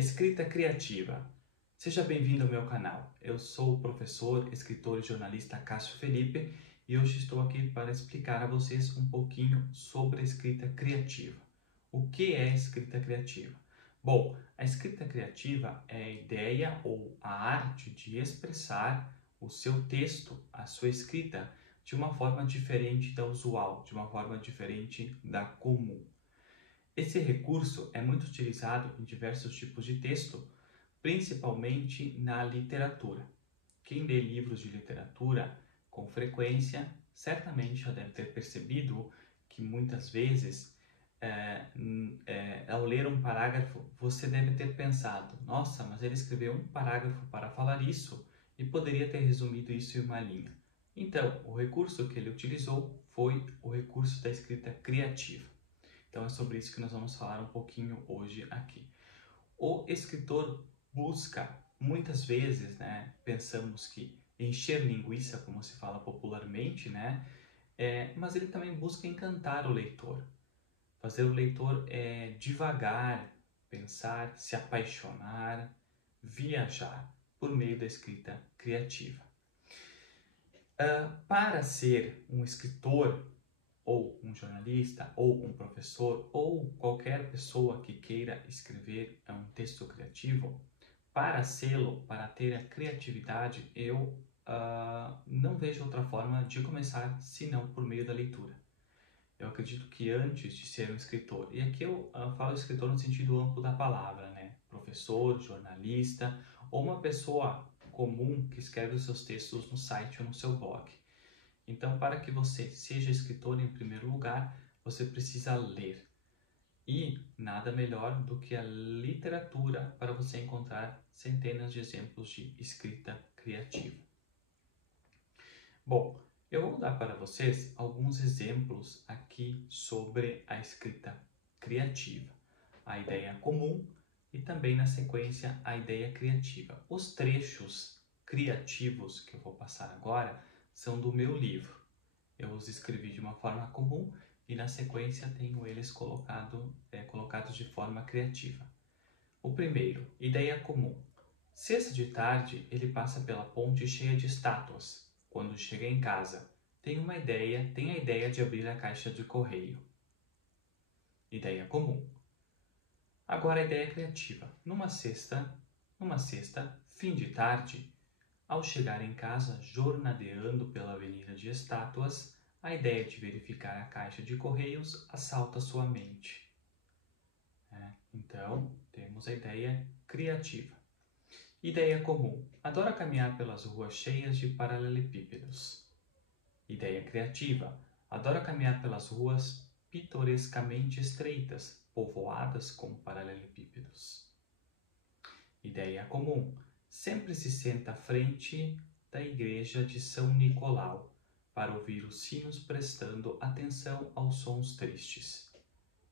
Escrita criativa. Seja bem-vindo ao meu canal. Eu sou o professor, escritor e jornalista Cássio Felipe e hoje estou aqui para explicar a vocês um pouquinho sobre a escrita criativa. O que é escrita criativa? Bom, a escrita criativa é a ideia ou a arte de expressar o seu texto, a sua escrita, de uma forma diferente da usual, de uma forma diferente da comum. Esse recurso é muito utilizado em diversos tipos de texto, principalmente na literatura. Quem lê livros de literatura com frequência, certamente já deve ter percebido que muitas vezes, ao ler um parágrafo, você deve ter pensado: nossa, mas ele escreveu um parágrafo para falar isso e poderia ter resumido isso em uma linha. Então, o recurso que ele utilizou foi o recurso da escrita criativa. Então é sobre isso que nós vamos falar um pouquinho hoje aqui. O escritor busca, muitas vezes, pensamos que encher linguiça, como se fala popularmente, mas ele também busca encantar o leitor. Fazer o leitor divagar, pensar, se apaixonar, viajar por meio da escrita criativa. Para ser um escritor, ou um jornalista, ou um professor, ou qualquer pessoa que queira escrever um texto criativo, para sê-lo, para ter a criatividade, eu não vejo outra forma de começar senão por meio da leitura. Eu acredito que antes de ser um escritor, e aqui eu falo escritor no sentido amplo da palavra, professor, jornalista, ou uma pessoa comum que escreve os seus textos no site ou no seu blog. Então, para que você seja escritor, em primeiro lugar, você precisa ler. E nada melhor do que a literatura para você encontrar centenas de exemplos de escrita criativa. Bom, eu vou dar para vocês alguns exemplos aqui sobre a escrita criativa. A ideia comum e também, na sequência, a ideia criativa. Os trechos criativos que eu vou passar agora são do meu livro. Eu os escrevi de uma forma comum e na sequência tenho eles colocados de forma criativa. O primeiro, ideia comum. Sexta de tarde, ele passa pela ponte cheia de estátuas. Quando chega em casa, tem a ideia de abrir a caixa de correio. Ideia comum. Agora a ideia criativa. Numa sexta, fim de tarde, ao chegar em casa, jornadeando pela avenida de estátuas, a ideia de verificar a caixa de correios assalta sua mente. Então, temos a ideia criativa. Ideia comum. Adora caminhar pelas ruas cheias de paralelepípedos. Ideia criativa. Adora caminhar pelas ruas pitorescamente estreitas, povoadas com paralelepípedos. Ideia comum. Sempre se senta à frente da igreja de São Nicolau para ouvir os sinos prestando atenção aos sons tristes.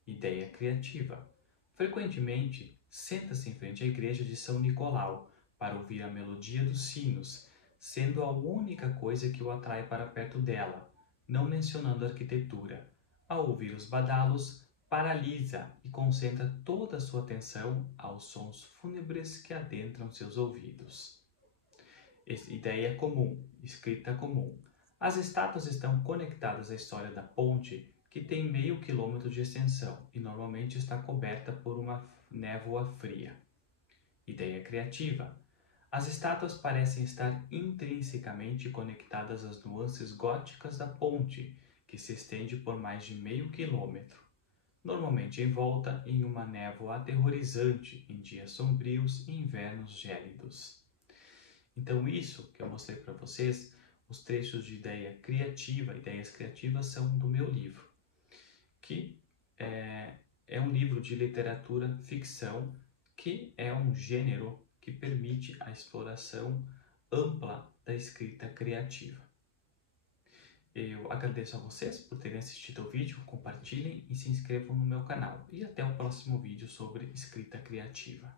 Ideia criativa. Frequentemente, senta-se em frente à igreja de São Nicolau para ouvir a melodia dos sinos, sendo a única coisa que o atrai para perto dela, não mencionando a arquitetura. Ao ouvir os badalos, paralisa e concentra toda a sua atenção aos sons fúnebres que adentram seus ouvidos. Ideia comum, escrita comum. As estátuas estão conectadas à história da ponte, que tem meio quilômetro de extensão e normalmente está coberta por uma névoa fria. Ideia criativa. As estátuas parecem estar intrinsecamente conectadas às nuances góticas da ponte, que se estende por mais de meio quilômetro, normalmente envolta em uma névoa aterrorizante em dias sombrios e invernos gélidos. Então, isso que eu mostrei para vocês, os trechos de ideias criativas são do meu livro, que é um livro de literatura ficção, que é um gênero que permite a exploração ampla da escrita criativa. Eu agradeço a vocês por terem assistido ao vídeo, compartilhem e se inscrevam no meu canal. E até o próximo vídeo sobre escrita criativa.